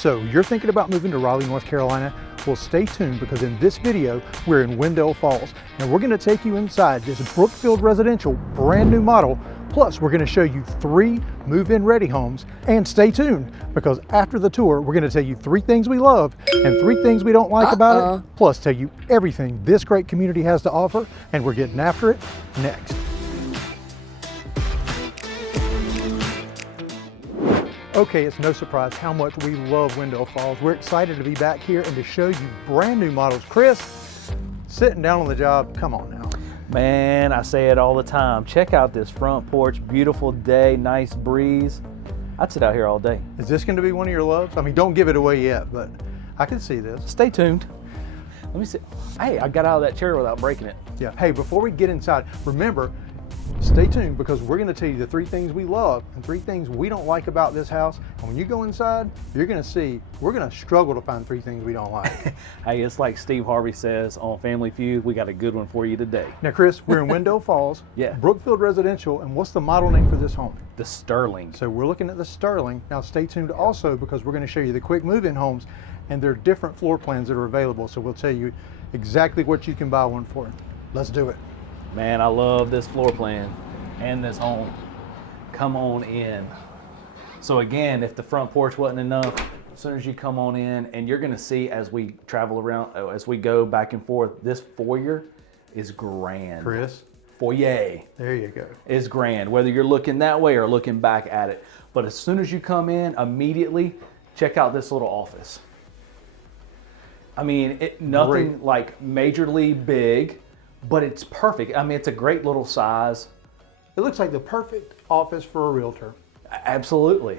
So you're thinking about moving to Raleigh, North Carolina? Well, stay tuned, because in this video, we're in Wendell Falls, and we're gonna take you inside this Brookfield residential brand new model. Plus, we're gonna show you 3 move-in ready homes. And stay tuned, because after the tour, we're gonna tell you 3 things we love and 3 things we don't like about it. Plus, tell you everything this great community has to offer, and we're getting after it next. Okay, it's no surprise how much we love Wendell Falls. We're excited to be back here and to show you brand new models. Chris, sitting down on the job, come on now. Man, I say it all the time. Check out this front porch, beautiful day, nice breeze. I'd sit out here all day. Is this gonna be one of your loves? I mean, don't give it away yet, but I can see this. Stay tuned. Let me see. Hey, I got out of that chair without breaking it. Yeah, hey, before we get inside, remember, stay tuned, because we're gonna tell you the 3 things we love and 3 things we don't like about this house. And when you go inside, you're gonna see, we're gonna struggle to find 3 things we don't like. Hey, it's like Steve Harvey says on Family Feud, we got a good one for you today. Now, Chris, we're in Wendell Falls, Yeah. Brookfield Residential, and what's the model name for this home? The Sterling. So we're looking at the Sterling. Now stay tuned also, because we're gonna show you the quick move-in homes, and there are different floor plans that are available. So we'll tell you exactly what you can buy one for. Let's do it. Man, I love this floor plan and this home. Come on in. So again, if the front porch wasn't enough, as soon as you come on in, and you're gonna see as we travel around, as we go back and forth, this foyer is grand. Chris? Foyer. There you go. Is grand, whether you're looking that way or looking back at it. But as soon as you come in, immediately check out this little office. I mean, nothing Great. like majorly big, but it's perfect. I mean, it's a great little size. It looks like the perfect office for a realtor. Absolutely.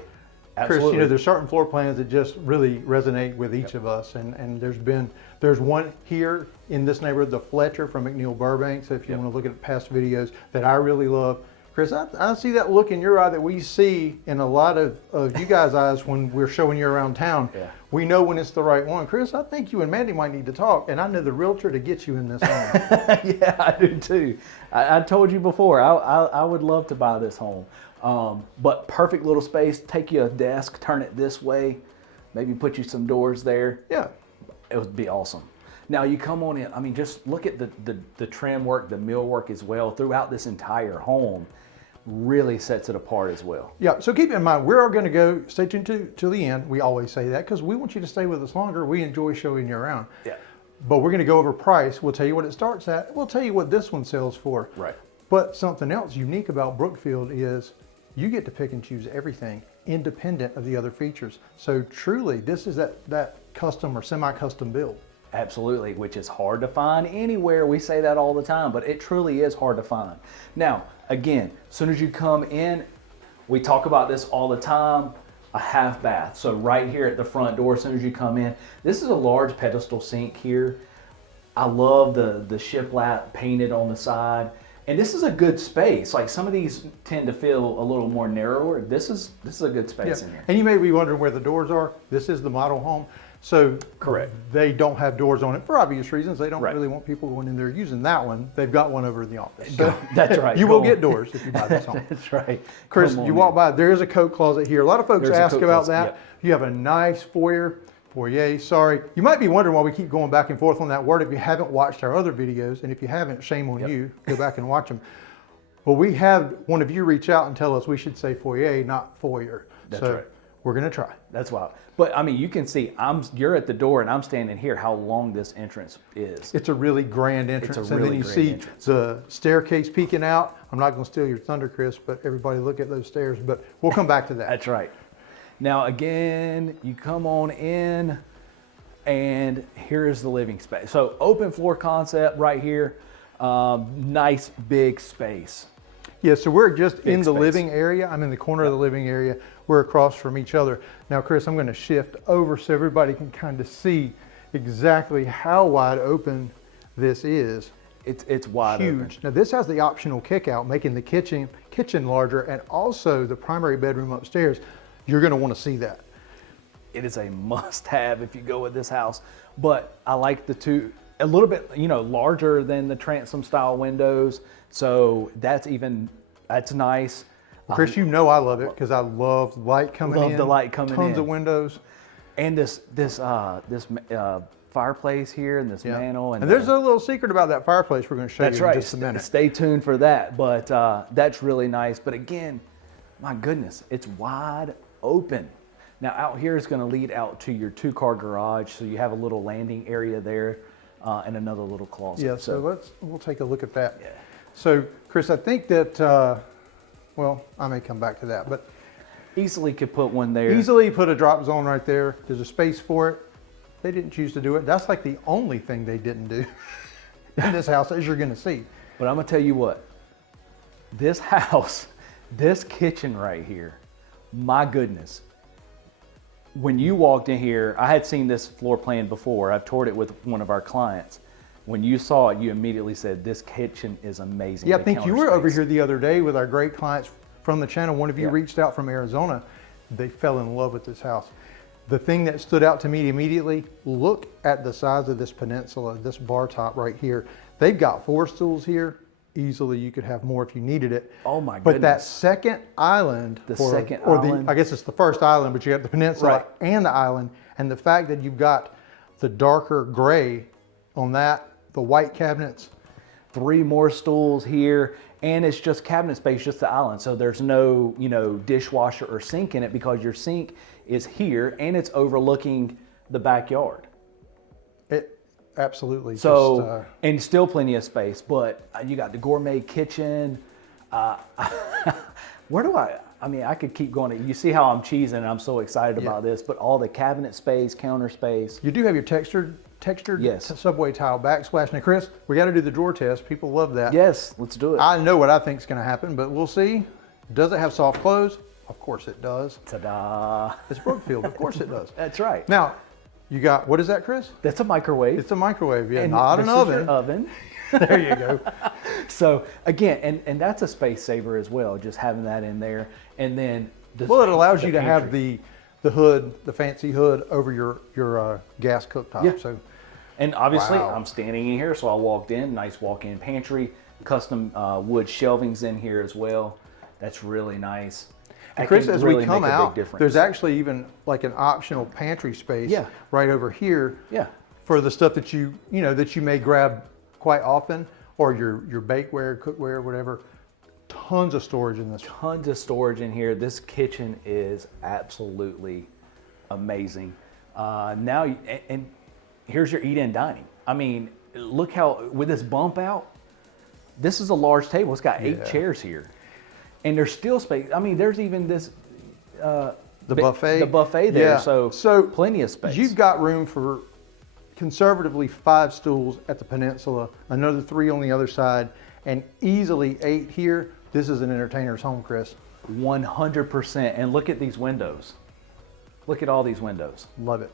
Chris, you know, there's certain floor plans that just really resonate with each of us, and there's one here in this neighborhood, the Fletcher from McNeil Burbank. So if you want to look at past videos, that I really love. Chris, I see that look in your eye that we see in a lot of you guys' eyes when we're showing you around town. Yeah. We know when it's the right one. Chris, I think you and Mandy might need to talk, and I know the realtor to get you in this home. Yeah, I do too. I told you before, I would love to buy this home. But perfect little space. Take you a desk, turn it this way, maybe put you some doors there. Yeah. It would be awesome. Now you come on in, I mean, just look at the trim work, the millwork as well throughout this entire home. Really sets it apart as well. Yeah, so keep in mind, we're going to go, stay tuned to the end. We always say that because we want you to stay with us longer. We enjoy showing you around. Yeah. But we're going to go over price. We'll tell you what it starts at. We'll tell you what this one sells for. Right. But something else unique about Brookfield is you get to pick and choose everything independent of the other features. So truly, this is that custom or semi-custom build. Absolutely, which is hard to find anywhere. We say that all the time, but it truly is hard to find. Now, again, as soon as you come in, we talk about this all the time, a half bath. So right here at the front door, as soon as you come in, this is a large pedestal sink here. I love the shiplap painted on the side. And this is a good space. Like some of these tend to feel a little more narrower. This is a good space in here. And you may be wondering where the doors are. This is the model home. So correct. They don't have doors on it for obvious reasons. They don't really want people going in there using that one. They've got one over in the office. So that's right. You will get doors if you buy this home. That's right. Chris, you walk by, there is a coat closet here. A lot of folks ask about that. Yep. You have a nice foyer. Sorry. You might be wondering why we keep going back and forth on that word if you haven't watched our other videos. And if you haven't, shame on you. Go back and watch them. Well, we had one of you reach out and tell us we should say foyer, not foyer. That's right. We're going to try. That's wild. But I mean, you can see you're at the door and I'm standing here, how long this entrance is. It's a really grand entrance. It's a really and then you see the staircase peeking out. I'm not going to steal your thunder, Chris, but everybody look at those stairs. But we'll come back to that. That's right. Now, again, you come on in and here's the living space. So open floor concept right here. Nice big space. Yeah, so we're just Big in the space. living area. I'm in the corner of the living area. We're across from each other. Now, Chris, I'm going to shift over so everybody can kind of see exactly how wide open this is. It's wide Huge. open. Now, this has the optional kick out, making the kitchen larger, and also the primary bedroom upstairs. You're going to want to see that. It is a must-have if you go with this house. But I like the two, a little bit, larger than the transom style windows. So that's nice. Chris, you know I love it because I love light coming in. Love the light coming in. Tons of windows. And this fireplace here and this mantle. And there's a little secret about that fireplace we're going to show you in just a minute. Stay tuned for that. But that's really nice. But again, my goodness, it's wide open. Now out here is going to lead out to your 2-car garage. So you have a little landing area there and another little closet. Yeah, so we'll take a look at that. Yeah. So Chris, I think that, well, I may come back to that, but easily could put one there. Easily put a drop zone right there. There's a space for it. They didn't choose to do it. That's like the only thing they didn't do in this house, as you're going to see. But I'm going to tell you what, this house, this kitchen right here, my goodness. When you walked in here, I had seen this floor plan before. I've toured it with one of our clients. When you saw it, you immediately said, this kitchen is amazing. Yeah, I think you were over here the other day with our great clients from the channel. One of you reached out from Arizona. They fell in love with this house. The thing that stood out to me immediately, look at the size of this peninsula, this bar top right here. They've got 4 stools here. Easily you could have more if you needed it. Oh my goodness. But that second island, I guess it's the first island, but you got the peninsula and the island, and the fact that you've got the darker gray on that, the white cabinets. 3 more stools here, and it's just cabinet space, just the island. So there's no, dishwasher or sink in it because your sink is here and it's overlooking the backyard. Absolutely. So, and still plenty of space, but you got the gourmet kitchen. Where do I could keep going. You see how I'm cheesing and I'm so excited about this, but all the cabinet space, counter space. You do have your textured subway tile backsplash. Now, Chris, we got to do the drawer test. People love that. Yes, let's do it. I know what I think is going to happen, but we'll see. Does it have soft close? Of course it does. Ta-da. It's Brookfield. Of course it does. That's right. Now, you got, what is that, Chris? That's a microwave. It's a microwave, yeah, and not an oven. Your oven. There you go. So again, and that's a space saver as well, just having that in there. And then it allows you to have the hood, the fancy hood over your gas cooktop. Yeah. So, and obviously I'm standing in here, so I walked in, nice walk-in pantry, custom wood shelvings in here as well. That's really nice. And Chris, as we come out, there's actually even like an optional pantry space right over here for the stuff that you may grab quite often, or your bakeware, cookware, whatever. Tons of storage in this. Tons of storage in here. This kitchen is absolutely amazing. Now, and here's your eat-in dining. I mean, look how, with this bump out, this is a large table. It's got 8 chairs here. And there's still space. I mean, there's even this the buffet. The buffet there. So plenty of space. You've got room for conservatively 5 stools at the peninsula, another 3 on the other side, and easily 8 here. This is an entertainer's home, Chris. 100%. And look at these windows. Look at all these windows. Love it.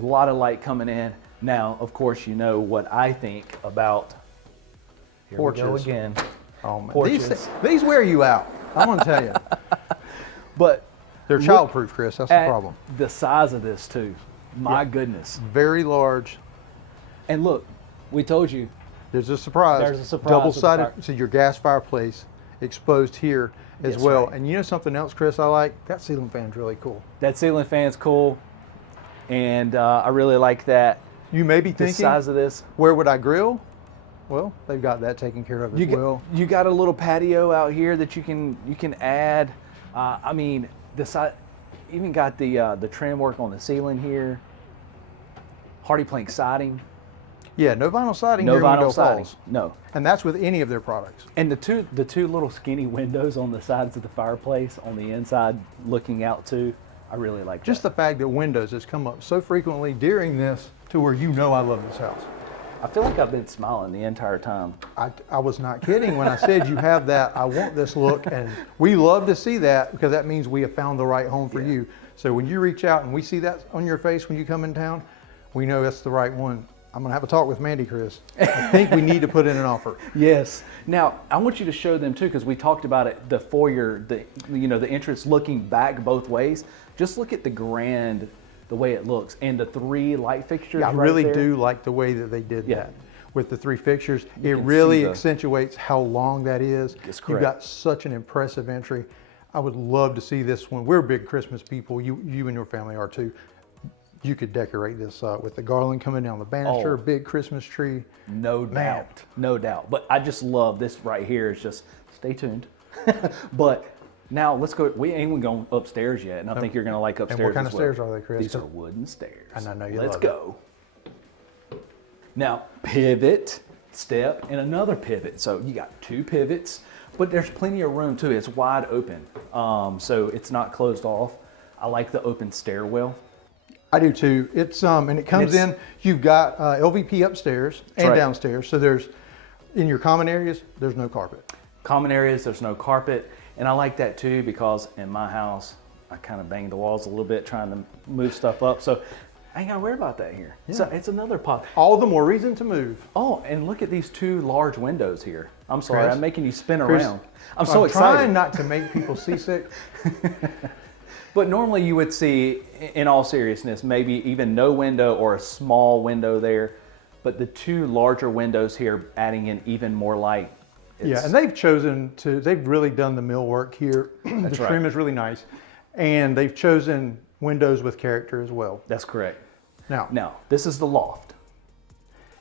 A lot of light coming in. Now, of course, you know what I think about. Here porches. We go again. Oh man, porches. These wear you out. I'm gonna tell you. But they're childproof, Chris. That's the problem. The size of this too. My goodness. Very large. And look, we told you. There's a surprise. There's a surprise. Double-sided. So your gas fireplace exposed here as well. Right. And you know something else, Chris? I like that ceiling fan's really cool. That ceiling fan's cool, and I really like that. You may be thinking, the size of this. Where would I grill? Well, they've got that taken care of as well. You got a little patio out here that you can add. I mean, the side even got the trim work on the ceiling here. Hardy plank siding. Yeah, no vinyl siding. No here in vinyl Wendell siding. Falls. No. And that's with any of their products. And the two little skinny windows on the sides of the fireplace on the inside, looking out to, I really like. Just the fact that windows has come up so frequently during this to where I love this house. I feel like I've been smiling the entire time. I was not kidding when I said you have that. I want this look, and we love to see that because that means we have found the right home for you. So when you reach out and we see that on your face when you come in town, we know that's the right one. I'm gonna have a talk with Mandy, Chris. I think we need to put in an offer. Yes. Now I want you to show them too, because we talked about it. The foyer, the entrance looking back both ways. Just look at the way it looks, and the 3 light fixtures. Yeah, I really do like the way that they did that with the 3 fixtures. It really accentuates how long that is. You've got such an impressive entry. I would love to see this one. We're big Christmas people. You and your family are too. You could decorate this with the garland coming down the banister, big Christmas tree. No doubt, no doubt. But I just love this right here. It's just, stay tuned. But now let's go. We ain't even going upstairs yet, and I think you're going to like upstairs. And what kind of as well. stairs are they, Chris? These are wooden stairs. And I know you Let's love go. Now, pivot, step, and another pivot. So you got 2 pivots, but there's plenty of room too. It's wide open, so it's not closed off. I like the open stairwell. I do too. It's and it comes in. You've got LVP upstairs and downstairs. So there's in your common areas, there's no carpet. Common areas, there's no carpet, and I like that too because in my house, I kind of bang the walls a little bit trying to move stuff up. So I ain't gotta worry about that here. Yeah. So it's another pot. All the more reason to move. Oh, and look at these 2 large windows here. I'm sorry, Chris, I'm making you spin Chris, around. I'm so excited. Trying not to make people seasick. But normally you would see, in all seriousness, maybe even no window or a small window there. But the 2 larger windows here adding in even more light. Yeah, and they've really done the millwork here. The trim is really nice. And they've chosen windows with character as well. That's correct. Now, this is the loft.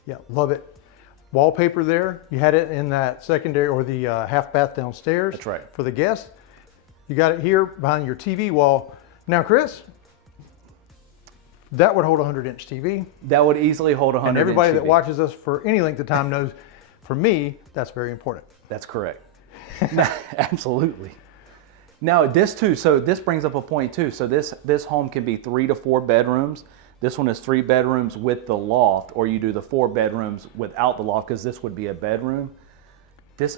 Yeah, love it. Wallpaper there. You had it in that secondary or the half bath downstairs. That's right. For the guests. You got it here behind your TV wall. Now, Chris, that would hold a 100-inch TV. That would easily hold a 100-inch TV. And everybody that watches us for any length of time knows, for me, that's very important. That's correct. Absolutely. Now, this too, so this brings up a point too. So this home can be 3 to 4 bedrooms. This one is 3 bedrooms with the loft, or you do the 4 bedrooms without the loft because this would be a bedroom.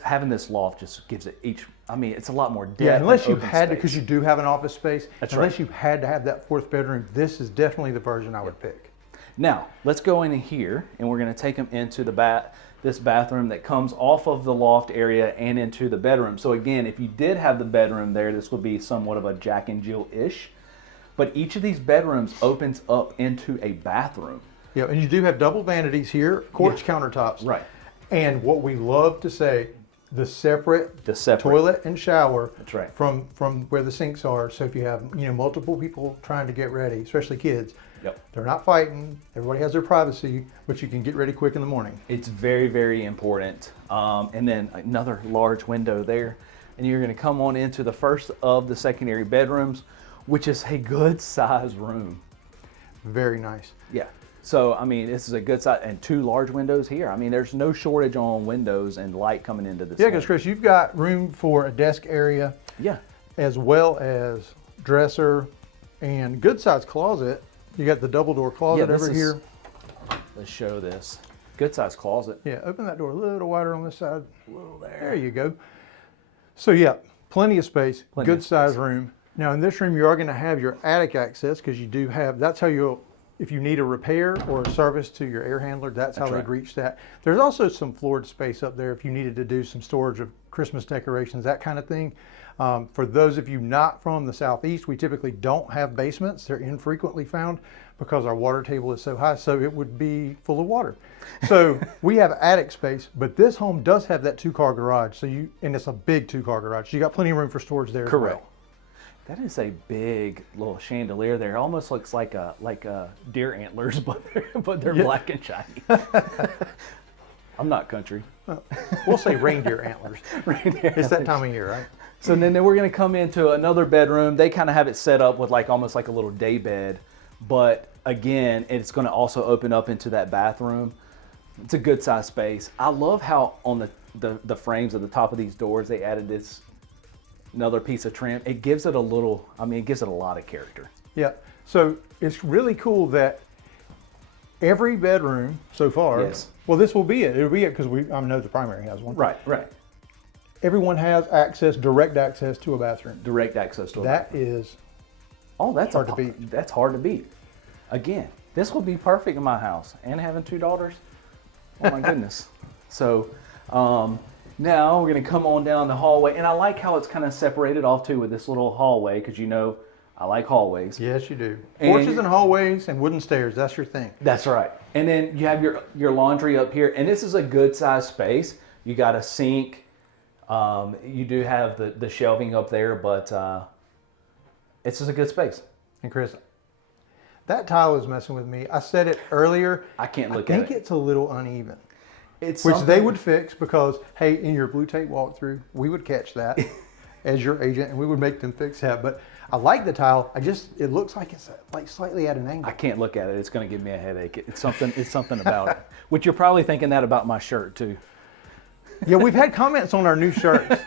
Having this loft just gives it each, I mean, it's a lot more depth. Yeah, unless you had to, because you do have an office space. That's unless right. you had to have that 4th bedroom, this is definitely the version I would pick. Now, let's go in here and we're going to take them into this bathroom that comes off of the loft area and into the bedroom. So again, if you did have the bedroom there, this would be somewhat of a Jack and Jill-ish. But each of these bedrooms opens up into a bathroom. Yeah, and you do have double vanities here, quartz countertops. Right. And what we love to say, the separate toilet and shower. That's right. From where the sinks are. So if you have multiple people trying to get ready, especially kids, they're not fighting. Everybody has their privacy, but you can get ready quick in the morning. It's very, very important. And then another large window there, and you're going to come on into the first of the secondary bedrooms, which is a good size room. Very nice. Yeah. So, I mean, this is a good size, and 2 large windows here. I mean, there's no shortage on windows and light coming into this. Yeah, because Chris, you've got room for a desk area. Yeah. As well as dresser and good size closet. You got the double door closet over here. Let's show this. Good size closet. Yeah, open that door a little wider on this side. A little there. There you go. So yeah, plenty of space, good size room. Now in this room, you are going to have your attic access because you do have, that's how you'll, if you need a repair or a service to your air handler, that's how they'd reach that. There's also some floored space up there if you needed to do some storage of Christmas decorations, that kind of thing. For those of you not from the Southeast, we typically don't have basements. They're infrequently found because our water table is so high, so it would be full of water. So we have attic space, but this home does have that 2-car garage. And it's a big 2-car garage. So you got plenty of room for storage there as well. That is a big little chandelier there. It almost looks like a deer antlers, but they're black and shiny. I'm not country. We'll say reindeer antlers. It's that time of year, right? So then we're going to come into another bedroom. They kind of have it set up with almost like a little day bed, but again, it's going to also open up into that bathroom. It's a good size space. I love how on the frames at the top of these doors they added this another piece of trim. It gives it a little, it gives it a lot of character. Yeah, so it's really cool that every bedroom so far, well, this will be it. It'll be it because I know the primary has one. Right. Everyone has direct access to a bathroom. Direct access to a bathroom. That is hard to beat. That's hard to beat. Again, this will be perfect in my house. And having 2 daughters, oh my goodness. So now we're going to come on down the hallway. And I like how it's kind of separated off too with this little hallway because I like hallways. Yes, you do. Porches and hallways and wooden stairs, that's your thing. That's right. And then you have your laundry up here. And this is a good size space. You got a sink. You do have the shelving up there, but it's just a good space. And Chris, That tile is messing with me. I said it earlier. I can't look at it. I think it's a little uneven. It's which something they would fix because, hey, in your blue tape walkthrough, we would catch that as your agent and we would make them fix that. But I like the tile. It looks like it's like slightly at an angle. I can't look at it. It's going to give me a headache. It's something about it. Which you're probably thinking that about my shirt too. Yeah, we've had comments on our new shirts.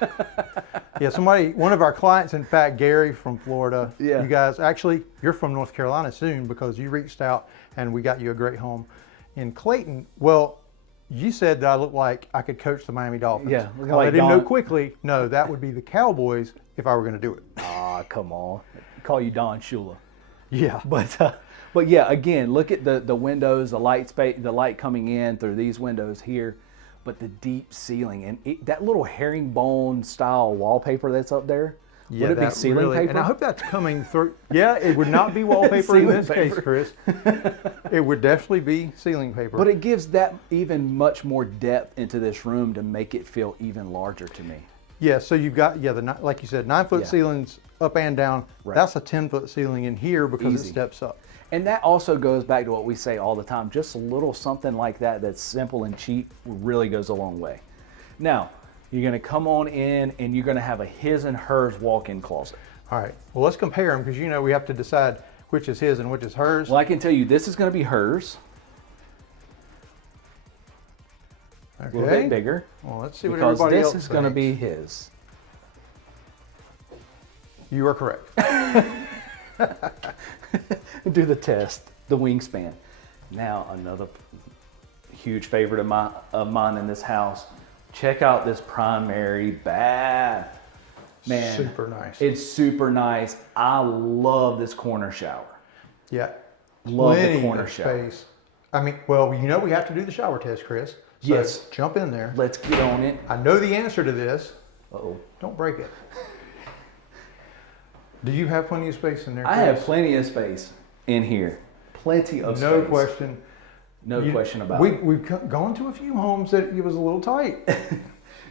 Yeah, one of our clients, in fact, Gary from Florida. Yeah. You guys, actually, you're from North Carolina soon because you reached out and we got you a great home in Clayton. Well, you said that I looked like I could coach the Miami Dolphins. Yeah. I let him know quickly, no, that would be the Cowboys if I were going to do it. Ah, come on. Call you Don Shula. Yeah. But yeah, again, look at the windows, the light coming in through these windows here, but the deep ceiling and that little herringbone style wallpaper that's up there. Yeah, would it be ceiling paper? And I hope that's coming through. Yeah, it would not be wallpaper in this case, Chris. It would definitely be ceiling paper. But it gives that even much more depth into this room to make it feel even larger to me. Yeah, so you've got, like you said, 9-foot ceilings up and down. Right. That's a 10-foot ceiling in here because Easy. it steps up. And that also goes back to what we say all the time. Just a little something like that that's simple and cheap really goes a long way. Now, you're going to come on in and you're going to have a his and hers walk-in closet. All right, well, let's compare them because we have to decide which is his and which is hers. Well, I can tell you this is going to be hers. Okay. A little bit bigger. Well, let's see what because everybody else this is going to thinks. be his. You are correct. Do the test, the wingspan. Now, another huge favorite of mine in this house. Check out this primary bath. Man, Super nice. It's super nice. I love this corner shower. Yeah. Love Plenty the corner of shower. space. I mean, well, we have to do the shower test, Chris. So Yes. jump in there. Let's get on it. I know the answer to this. Uh-oh. Don't break it. Do you have plenty of space in there, I Chris? have plenty of space in here. Plenty of space. No question. No question about it. We've gone to a few homes that it was a little tight.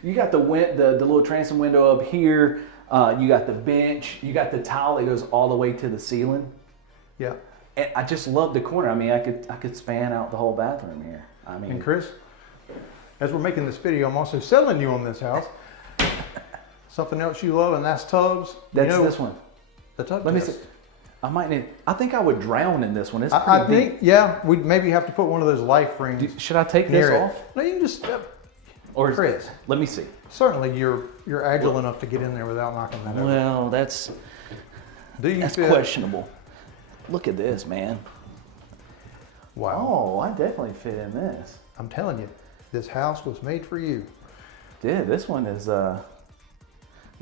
You got the little transom window up here. You got the bench. You got the tile that goes all the way to the ceiling. Yeah. And I just love the corner. I mean, I could span out the whole bathroom here. I mean, And Chris, as we're making this video, I'm also selling you on this house. Something else you love, and that's tubs. that's this one. The tub Let me test. see. I think I would drown in this one. It's pretty I deep. think, yeah, we'd maybe have to put one of those life rings Should I take near this it. off? No, you can just, Or Chris. Let me see. Certainly you're agile enough to get in there without knocking that over. Well, that's Do you feel? questionable. Look at this, man. Wow. Oh, I definitely fit in this. I'm telling you, this house was made for you. Dude, this one is, I'm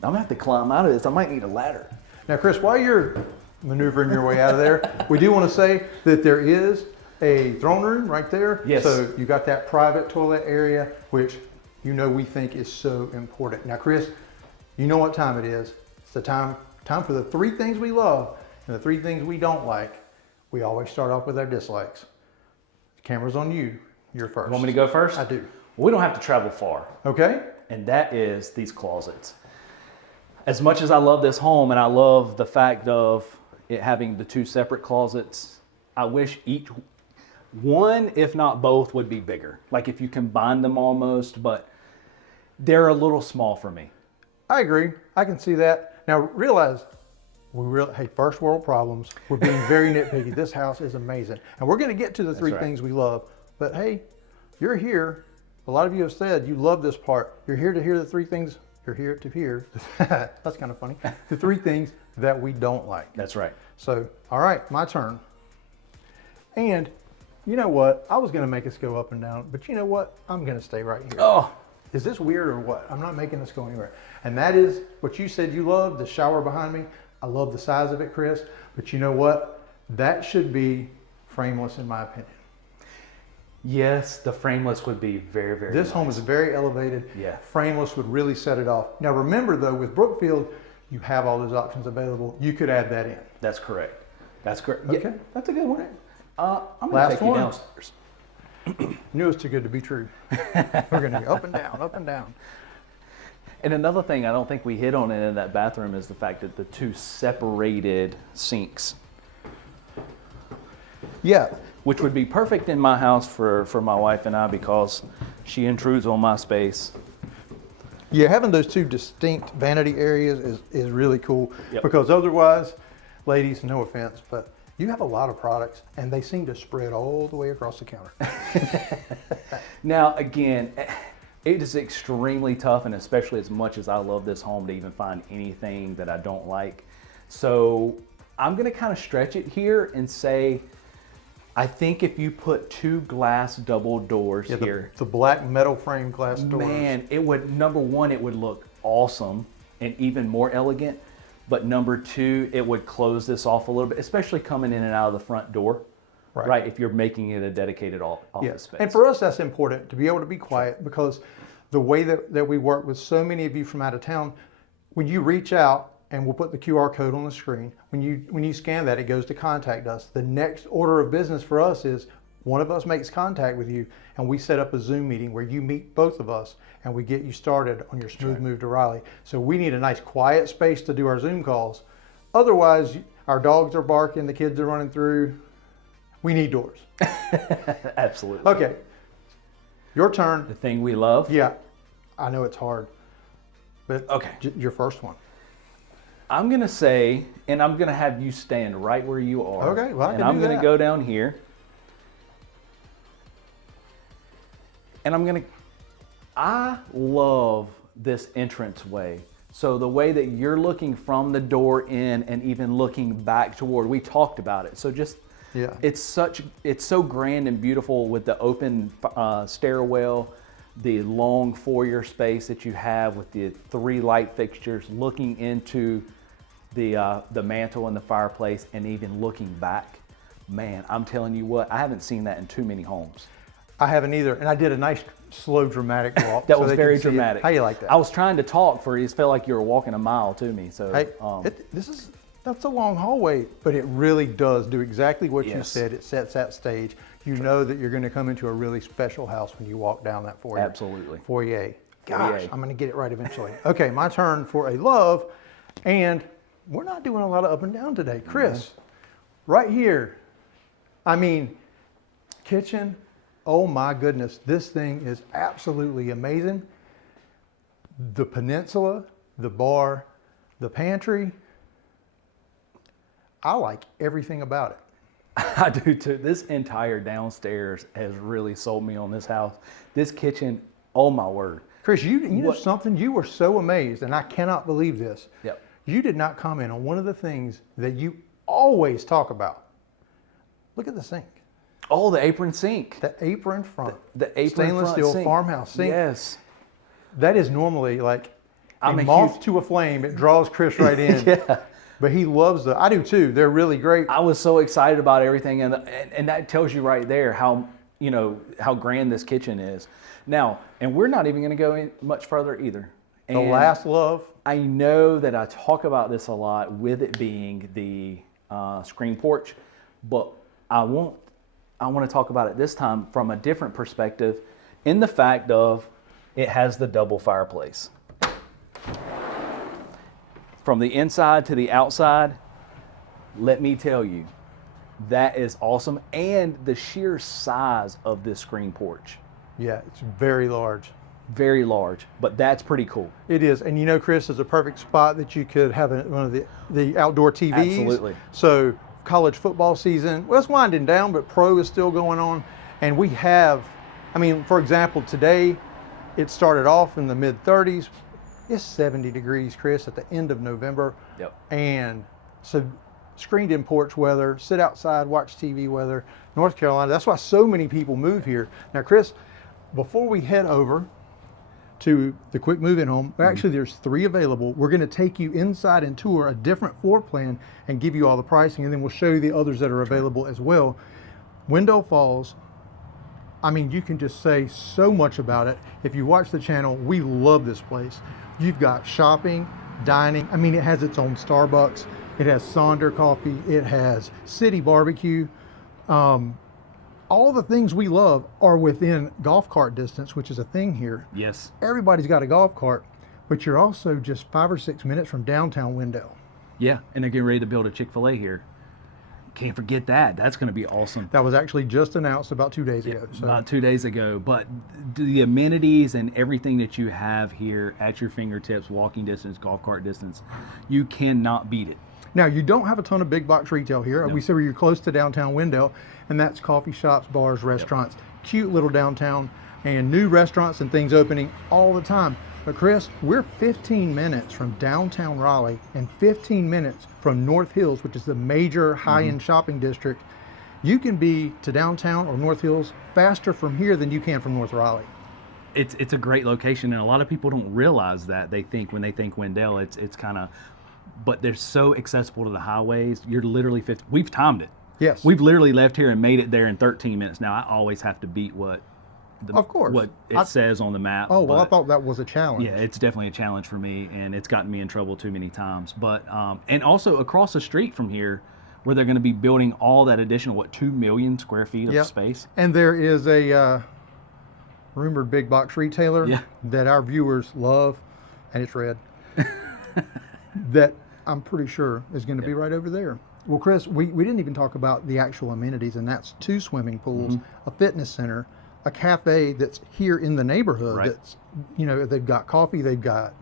gonna have to climb out of this. I might need a ladder. Now, Chris, while you're maneuvering your way out of there, we do want to say that there is a throne room right there. Yes. So you got that private toilet area, which we think is so important. Now, Chris, you know what time it is. It's the time for the 3 things we love and the 3 things we don't like. We always start off with our dislikes. The camera's on you. You're first. You want me to go first? I do. Well, we don't have to travel far. Okay. And that is these closets. As much as I love this home and I love the fact of it having the 2 separate closets, I wish each one, if not both, would be bigger. Like if you combine them almost, but they're a little small for me. I agree. I can see that. Now realize, hey, first world problems. We're being very nitpicky. This house is amazing. And we're going to get to the 3 right. things we love. But hey, you're here. A lot of you have said you love this part. You're here to hear the 3 things. You're here to hear. That's kind of funny. The 3 things that we don't like. That's right. So, all right, my turn. And you know what? I was going to make us go up and down, but you know what? I'm going to stay right here. Oh, Is this weird or what? I'm not making this go anywhere. And that is what you said you love, the shower behind me. I love the size of it, Chris. But you know what? That should be frameless in my opinion. yes, the frameless would be very, very This nice. home is very elevated. Yeah. Frameless would really set it off. Now remember though, with Brookfield, you have all those options available. You could add that in. That's correct. That's correct. Okay. Yeah, that's a good one. I'm going to Last take you one. downstairs. Knew it's too good to be true. We're going to go up and down, up and down. And another thing I don't think we hit on in that bathroom is the fact that the 2 separated sinks. Yeah. Which would be perfect in my house for my wife and I because she intrudes on my space. Yeah, having those two distinct vanity areas is really cool. Yep. Because otherwise, ladies, no offense, but you have a lot of products and they seem to spread all the way across the counter. Now, again, it is extremely tough, and especially as much as I love this home, to even find anything that I don't like. So I'm gonna kind of stretch it here and say, I think if you put 2 glass double doors here. The black metal frame glass doors. Man, it would, number one, it would look awesome and even more elegant. But number 2, it would close this off a little bit, especially coming in and out of the front door. Right. If you're making it a dedicated office space. And for us, that's important to be able to be quiet because the way that we work with so many of you from out of town, when you reach out, and we'll put the QR code on the screen. When you scan that, it goes to contact us. The next order of business for us is one of us makes contact with you and we set up a Zoom meeting where you meet both of us and we get you started on your smooth move to Raleigh. So we need a nice quiet space to do our Zoom calls. Otherwise, our dogs are barking, the kids are running through. We need doors. Absolutely. Okay, your turn. The thing we love. Yeah, I know it's hard, but okay, your first one. I'm gonna say, and I'm gonna have you stand right where you are. Okay, well, and I'm gonna go down here. And I love this entranceway. So the way that you're looking from the door in and even looking back toward, we talked about it. So just, yeah, it's so grand and beautiful with the open stairwell, the long foyer space that you have with the 3 light fixtures looking into the mantle and the fireplace, and even looking back. Man, I'm telling you what, I haven't seen that in too many homes. I haven't either, and I did a nice, slow, dramatic walk. That was very dramatic. How you like that? I was trying to talk for you. It felt like you were walking a mile to me. So, hey, that's a long hallway, but it really does do exactly what you said. It sets that stage. You know that you're going to come into a really special house when you walk down that foyer. Absolutely. Foyer. Gosh, I'm going to get it right eventually. Okay, my turn for a love, and we're not doing a lot of up and down today. Chris, right here, I mean, kitchen. Oh my goodness, this thing is absolutely amazing. The peninsula, the bar, the pantry. I like everything about it. I do too. This entire downstairs has really sold me on this house. This kitchen, oh my word. Chris, you know something? You were so amazed, and I cannot believe this. Yep. You did not comment on one of the things that you always talk about. Look at the sink. Oh, the apron sink. The apron front. The apron stainless front steel sink. farmhouse sink. Yes. That is normally like I'm a moth to a flame. It draws Chris right in. Yeah. But he loves I do too. They're really great. I was so excited about everything, and that tells you right there how grand this kitchen is. Now, and we're not even going to go in much further either. The last love. I know that I talk about this a lot with it being the screen porch, but I want to talk about it this time from a different perspective, in the fact of it has the double fireplace. From the inside to the outside, let me tell you, that is awesome. And the sheer size of this screen porch. Yeah, it's very large. Very large, but that's pretty cool. It is. And you know, Chris, is a perfect spot that you could have one of the outdoor TVs. Absolutely. So college football season, well, it's winding down, but pro is still going on. And we have, for example, today it started off in the mid 30s. It's 70 degrees, Chris, at the end of November. Yep. And so screened in porch weather, sit outside, watch TV weather, North Carolina. That's why so many people move here. Now, Chris, before we head over to the quick move-in home, actually there's 3 available. We're gonna take you inside and tour a different floor plan and give you all the pricing, and then we'll show you the others that are available as well. Wendell Falls, you can just say so much about it. If you watch the channel, we love this place. You've got shopping, dining. It has its own Starbucks. It has Sonder coffee. It has city barbecue. All the things we love are within golf cart distance, which is a thing here. Yes. Everybody's got a golf cart, but you're also just 5 or 6 minutes from downtown Wendell. Yeah, and they're getting ready to build a Chick-fil-A here. Can't forget that. That's going to be awesome. That was actually just announced about 2 days ago. So. About 2 days ago. But the amenities and everything that you have here at your fingertips, walking distance, golf cart distance, you cannot beat it. Now, you don't have a ton of big box retail here. No. We said you're close to downtown Wendell, and that's coffee shops, bars, restaurants, cute little downtown, and new restaurants and things opening all the time. But Chris, we're 15 minutes from downtown Raleigh and 15 minutes from North Hills, which is the major high-end shopping district. You can be to downtown or North Hills faster from here than you can from North Raleigh. It's a great location, and a lot of people don't realize that. They think when they think Wendell, it's kind of, but they're so accessible to the highways. You're literally 50. We've timed it. Yes. We've literally left here and made it there in 13 minutes. Now, I always have to beat what it says on the map. Oh, well, I thought that was a challenge. Yeah, it's definitely a challenge for me, and it's gotten me in trouble too many times. But and also across the street from here, where they're going to be building all that additional 2 million square feet of space. And there is a rumored big box retailer that our viewers love, and it's red. That I'm pretty sure is going to be right over there. Well, Chris, we didn't even talk about the actual amenities, and that's 2 swimming pools, a fitness center, a cafe that's here in the neighborhood. That's, you know, they've got coffee, they've got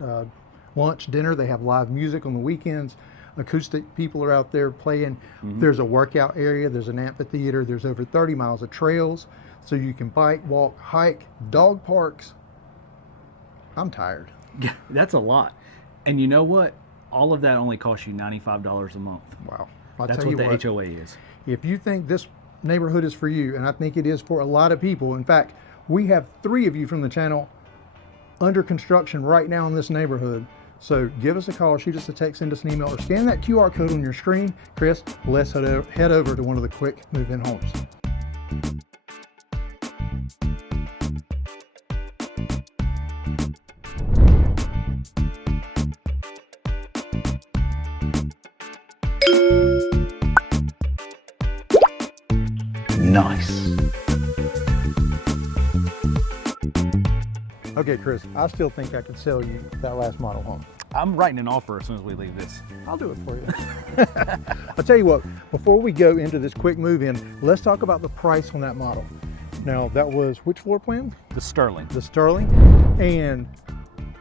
lunch, dinner, they have live music on the weekends. Acoustic people are out there playing. There's a workout area, there's an amphitheater, there's over 30 miles of trails, so you can bike, walk, hike, dog parks. I'm tired. Yeah, that's a lot. And you know what? All of that only costs you $95 a month. Wow. That's what the HOA is. If you think this neighborhood is for you, and I think it is for a lot of people. In fact, we have 3 of you from the channel under construction right now in this neighborhood. So give us a call, shoot us a text, send us an email, or scan that QR code on your screen. Chris, let's head over to one of the quick move-in homes. Nice. Okay, Chris, I still think I could sell you that last model home. I'm writing an offer as soon as we leave this. I'll do it for you. I'll tell you what, before we go into this quick move-in, let's talk about the price on that model. Now, that was which floor plan? The Sterling. The Sterling. And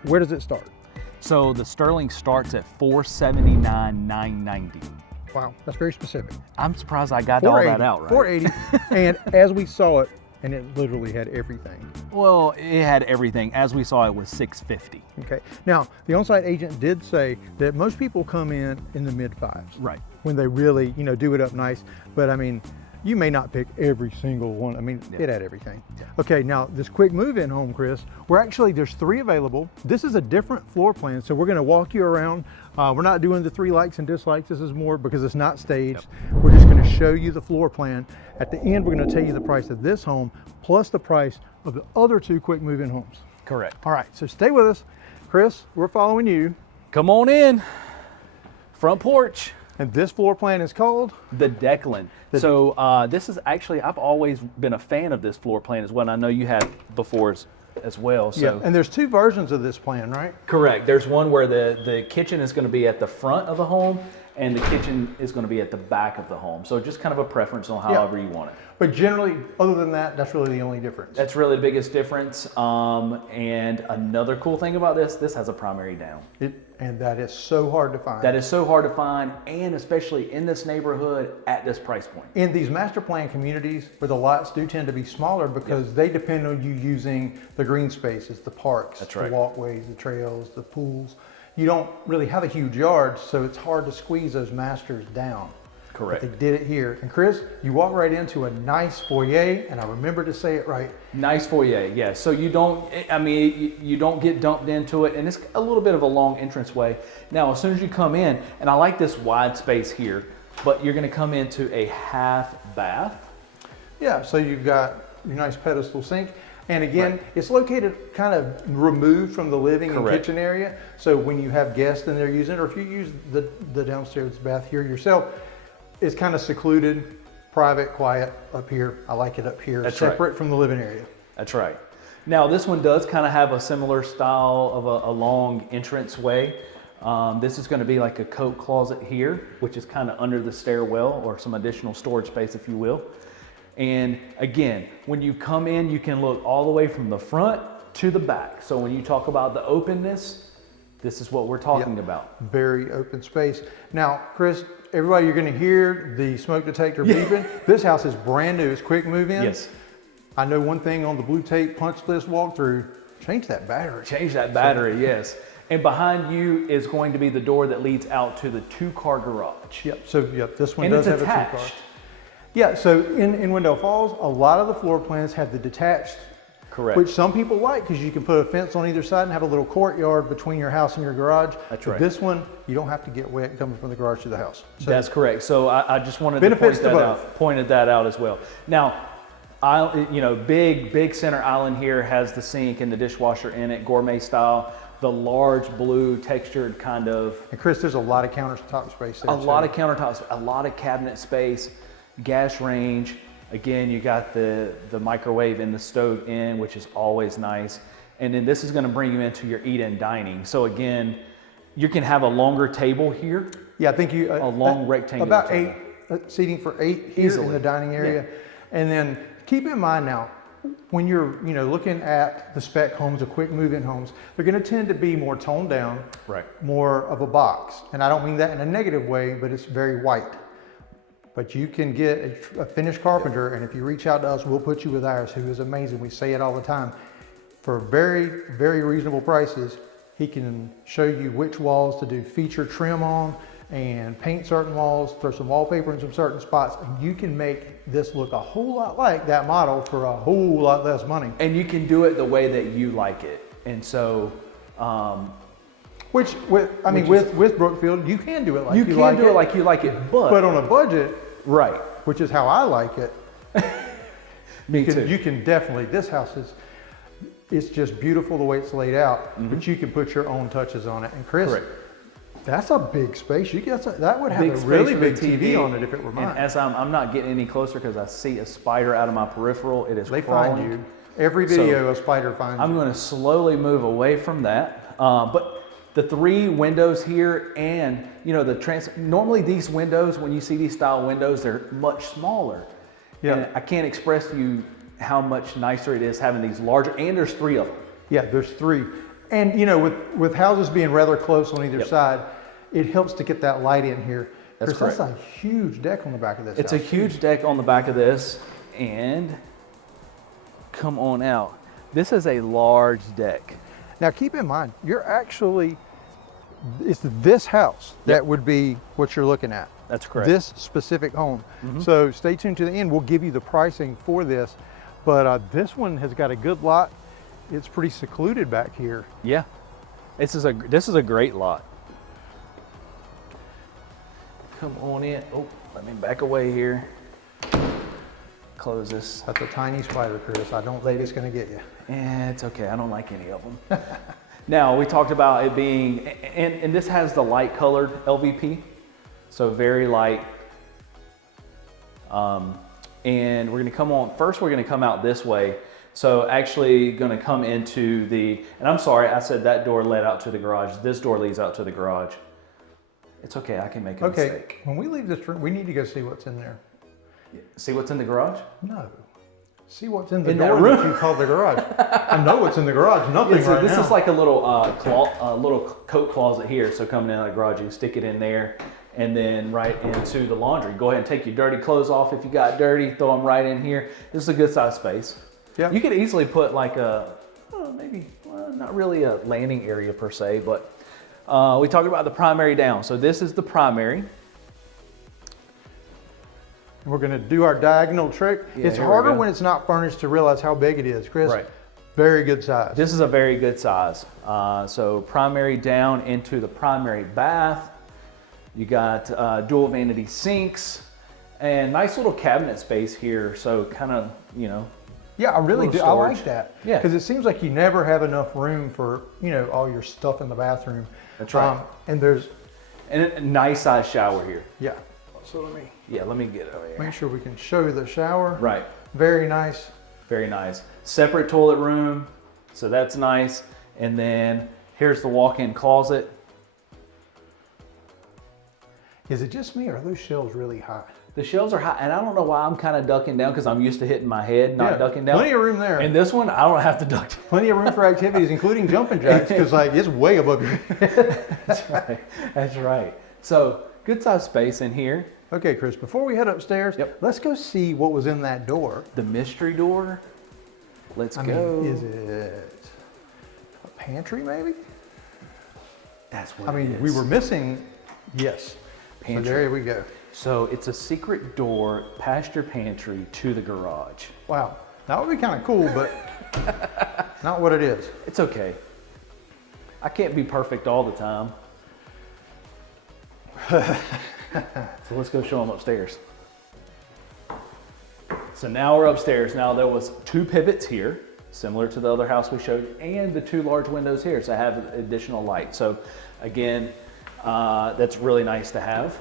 where does it start? So the Sterling starts at $479,990. Wow, that's very specific. I'm surprised I got all that out right. $480. And as we saw it, and it literally had everything. Well, it had everything. As we saw, it was $650. Okay. Now, the on-site agent did say that most people come in the mid-5s. Right. When they really, you know, do it up nice. But I mean, you may not pick every single one. I mean, it had everything. Yeah. Okay, now this quick move-in home, Chris, there's 3 available. This is a different floor plan, so we're gonna walk you around. We're not doing the 3 likes and dislikes. This is more because it's not staged. Yep. We're just gonna show you the floor plan. At the end, we're gonna tell you the price of this home, plus the price of the other 2 quick move-in homes. Correct. All right, so stay with us. Chris, we're following you. Come on in. Front porch. And this floor plan is called? The Declan. So this is actually, I've always been a fan of this floor plan as well. And I know you have before as well. So. Yeah, and there's 2 versions of this plan, right? Correct. There's one where the kitchen is going to be at the front of the home and the kitchen is going to be at the back of the home. So just kind of a preference on however you want it. But generally, other than that, that's really the only difference. That's really the biggest difference. And another cool thing about this has a primary down. And that is so hard to find. That is so hard to find, and especially in this neighborhood at this price point. In these master plan communities where the lots do tend to be smaller because they depend on you using the green spaces, the parks, the walkways, the trails, the pools. You don't really have a huge yard, so it's hard to squeeze those masters down. Correct. But they did it here. And Chris, you walk right into a nice foyer, and I remember to say it right. Nice foyer, yes. So you don't get dumped into it, and it's a little bit of a long entranceway. Now, as soon as you come in, and I like this wide space here, but you're gonna come into a half bath. Yeah, so you've got your nice pedestal sink. And again, it's located kind of removed from the living and kitchen area. So when you have guests in there using it, or if you use the downstairs bath here yourself, it's kind of secluded, private, quiet up here. I like it up here, separate from the living area. That's right. Now this one does kind of have a similar style of a long entranceway. This is going to be like a coat closet here, which is kind of under the stairwell, or some additional storage space, if you will. And again, when you come in, you can look all the way from the front to the back. So when you talk about the openness, this is what we're talking about. Very open space. Now, Chris, everybody, you're going to hear the smoke detector beeping. This house is brand new. It's quick move in. Yes. I know one thing on the blue tape punch list walkthrough, change that battery. Change that battery, yes. And behind you is going to be the door that leads out to the 2-car garage. Yep, so this one And does it's have a 2-car. attached. Yeah, so in Wendell Falls, a lot of the floor plans have the detached. Correct. Which some people like, because you can put a fence on either side and have a little courtyard between your house and your garage. That's But right. This one, you don't have to get wet coming from the garage to the house. So That's correct. So I just wanted benefits to to point that both. out, pointed that out as well. Now, big center island here has the sink and the dishwasher in it, gourmet style. The large blue textured kind of. And Chris, there's a lot of countertop space there. A lot of countertops, a lot of cabinet space, gas range. Again, you got the microwave and the stove in, which is always nice. And then this is going to bring you into your eat-in dining. So again, you can have a longer table here. Yeah, I think you a long rectangular about table. 8 seating for 8 here Easily. in the dining area. Yeah. And then keep in mind now, when you're looking at the spec homes, the quick move-in homes, they're going to tend to be more toned down, right? More of a box. And I don't mean that in a negative way, but it's very white. But you can get a finished carpenter, and if you reach out to us, we'll put you with ours, who is amazing. We say it all the time. For very, very reasonable prices, he can show you which walls to do feature trim on and paint certain walls, throw some wallpaper in some certain spots, and you can make this look a whole lot like that model for a whole lot less money. And you can do it the way that you like it. And so, with Brookfield, you can do it like you you can like do it like you like it, but on a budget, right? Which is how I like it. Me too. You can definitely. This house it's just beautiful the way it's laid out, but you can put your own touches on it. And Chris, correct. That's a big space. That would have Big a space really for the big TV on it if it were mine. And as I'm not getting any closer because I see a spider out of my peripheral. It is They crawling. find you. Every video, a spider finds you. I'm going to slowly move away from that. But the 3 windows here, and normally these windows, when you see these style windows, they're much smaller. Yeah. And I can't express to you how much nicer it is having these larger, and there's 3 of them. Yeah, there's 3. And with houses being rather close on either side, it helps to get that light in here. That's Chris, correct. That's a huge deck on the back of this It's house. a huge deck on the back of this, and come on out. This is a large deck. Now keep in mind, it's this house that would be what you're looking at. That's correct. This specific home. So stay tuned to the end. We'll give you the pricing for this, but this one has got a good lot. It's pretty secluded back here. Yeah, this is a great lot. Come on in. Oh, let me back away here. Close this. That's a tiny spider, Chris. I don't think it's going to get you. It's okay. I don't like any of them. Now, we talked about it being, and this has the light colored LVP, so very light. And we're going to come on, first we're going to come out this way. So actually going to come into and I'm sorry, I said that door led out to the garage. This door leads out to the garage. It's okay, I can make a mistake. When we leave this room, we need to go see what's in there. See what's in the garage? No. See what's in the In door that room? that you call the garage. I know what's in the garage. Nothing right This now. is like a little little coat closet here. So coming out of the garage, you can stick it in there, and then right into the laundry. Go ahead and take your dirty clothes off if you got dirty. Throw them right in here. This is a good size space. Yeah. You could easily put like not really a landing area per se, but we talked about the primary down. So this is the primary. We're going to do our diagonal trick. Yeah, it's here we harder go. when it's not furnished to realize how big it is, Chris. Right. Very good size. This is a very good size. So primary down into the primary bath. You got dual vanity sinks and nice little cabinet space here. So kind of, Yeah, I really do. I like that. Yeah. Because it seems like you never have enough room for, all your stuff in the bathroom. That's right. And there's... And a nice size shower here. Yeah. So let me get it over here. make sure we can show you the shower. Right. Very nice. Very nice. Separate toilet room. So that's nice. And then here's the walk-in closet. Is it just me or are those shelves really high? The shelves are high, and I don't know why I'm kind of ducking down because I'm used to hitting my head, not ducking down. Plenty of room there. And this one, I don't have to duck down. Plenty of room for activities, including jumping jacks, because like it's way above you. That's right. That's right. So good sized space in here. Okay, Chris, before we head upstairs, let's go see what was in that door. The mystery door. Let's go. I mean, is it a pantry maybe? That's what I mean, it is. we were missing, yes. Pantry. So there we go. So it's a secret door past your pantry to the garage. Wow, that would be kind of cool, but not what it is. It's okay. I can't be perfect all the time. So let's go show them upstairs. So now we're upstairs. Now there was 2 pivots here, similar to the other house we showed, and the 2 large windows here. So I have additional light. So again, that's really nice to have.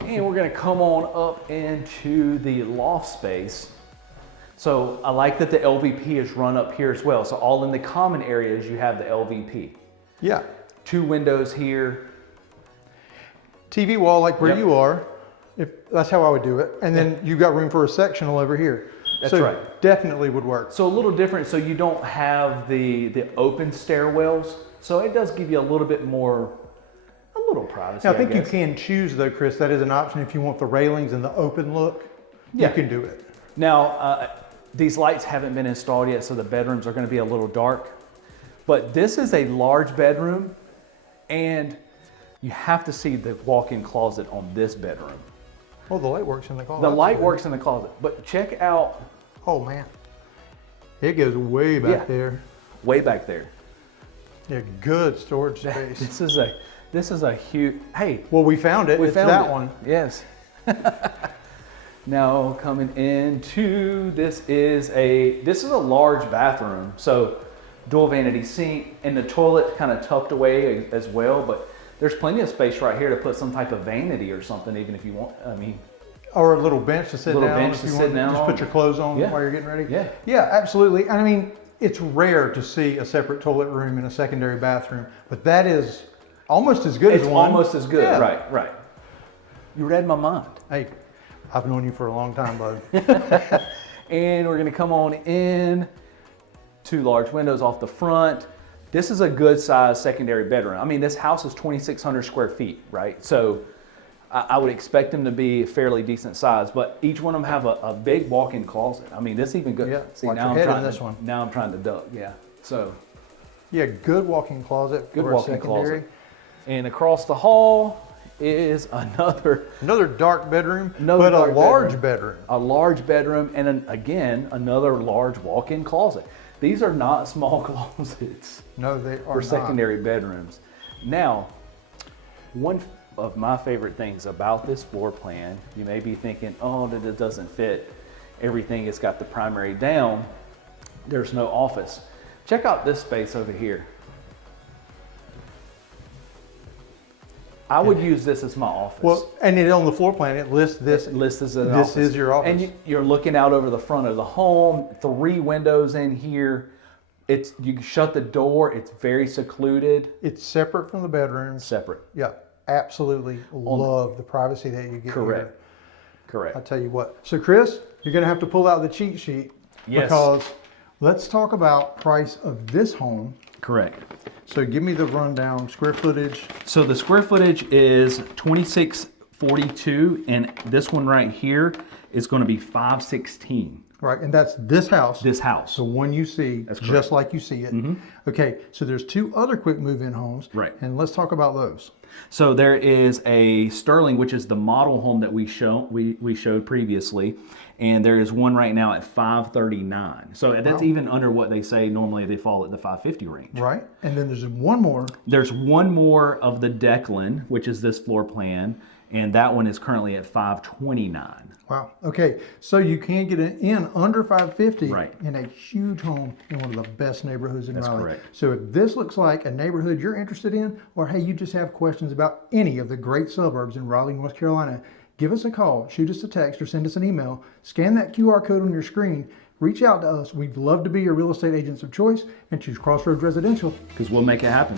And we're gonna come on up into the loft space. So I like that the LVP is run up here as well. So all in the common areas, you have the LVP. Yeah. 2 windows here. TV wall like where you are. If that's how I would do it. And then you've got room for a sectional over here. That's right. Definitely would work. So a little different, so you don't have the open stairwells. So it does give you a little bit more, a little privacy. Now, I think you can choose though, Chris, that is an option if you want the railings and the open look, you can do it. Now, these lights haven't been installed yet, so the bedrooms are gonna be a little dark. But this is a large bedroom, and you have to see the walk-in closet on this bedroom. Oh, the light works in the closet. The light works in the closet, but check out. Oh man, it goes way back there. Way back there. Yeah, good storage space. This is a huge. Hey, well, we found it. It's that one. Yes. Now coming into this is a large bathroom. So dual vanity sink and the toilet kind of tucked away as well, but there's plenty of space right here to put some type of vanity or something, even if you want. I mean, or a little bench to sit down. Bench to sit down. Just put your clothes on while you're getting ready. Yeah. Yeah, absolutely. I mean, it's rare to see a separate toilet room and a secondary bathroom, but that is almost as good as one. It's almost as good. Yeah. Right. You read my mind. Hey, I've known you for a long time, bud. And we're gonna come on in. 2 large windows off the front. This is a good size secondary bedroom. I mean, this house is 2,600 square feet, right? So I would expect them to be fairly decent size, but each one of them have a big walk-in closet. I mean, this even good. Yeah, see, watch now your I'm head trying on this one. Now I'm trying to duck, yeah. So. Yeah, good walk-in closet. Good for walk-in a secondary. closet. And across the hall is another dark bedroom, but a large bedroom. A large bedroom, and again, another large walk-in closet. These are not small closets. No, they are for secondary bedrooms. Now, one of my favorite things about this floor plan, you may be thinking, oh, that it doesn't fit everything. It's got the primary down. There's no office. Check out this space over here. I would use this as my office. Well, and on the floor plan, it lists this. It lists as an office. This is your office. And you're looking out over the front of the home, 3 windows in here. You can shut the door. It's very secluded. It's separate from the bedroom. Separate. Yeah, absolutely love the privacy that you get Correct. here. Correct. I'll tell you what. So Chris, you're going to have to pull out the cheat sheet. Yes. Because let's talk about price of this home. Correct. So give me the rundown, square footage. So the square footage is 2642, and this one right here is going to be 516. Right, and that's this house. This house. The one you see, just like you see it. Mm-hmm. Okay, so there's 2 other quick move-in homes. Right. And let's talk about those. So there is a Sterling, which is the model home that we showed previously, and there is one right now at 539. So that's even under what they say normally they fall at the 550 range. Right, and then there's one more. There's one more of the Declan, which is this floor plan, and that one is currently at 529. Wow. Okay, so you can get it in under 550 right. in a huge home in one of the best neighborhoods in Raleigh. That's correct. So if this looks like a neighborhood you're interested in, or hey, you just have questions about any of the great suburbs in Raleigh, North Carolina, give us a call, shoot us a text, or send us an email. Scan that QR code on your screen. Reach out to us. We'd love to be your real estate agents of choice and choose Crossroads Residential. Because we'll make it happen.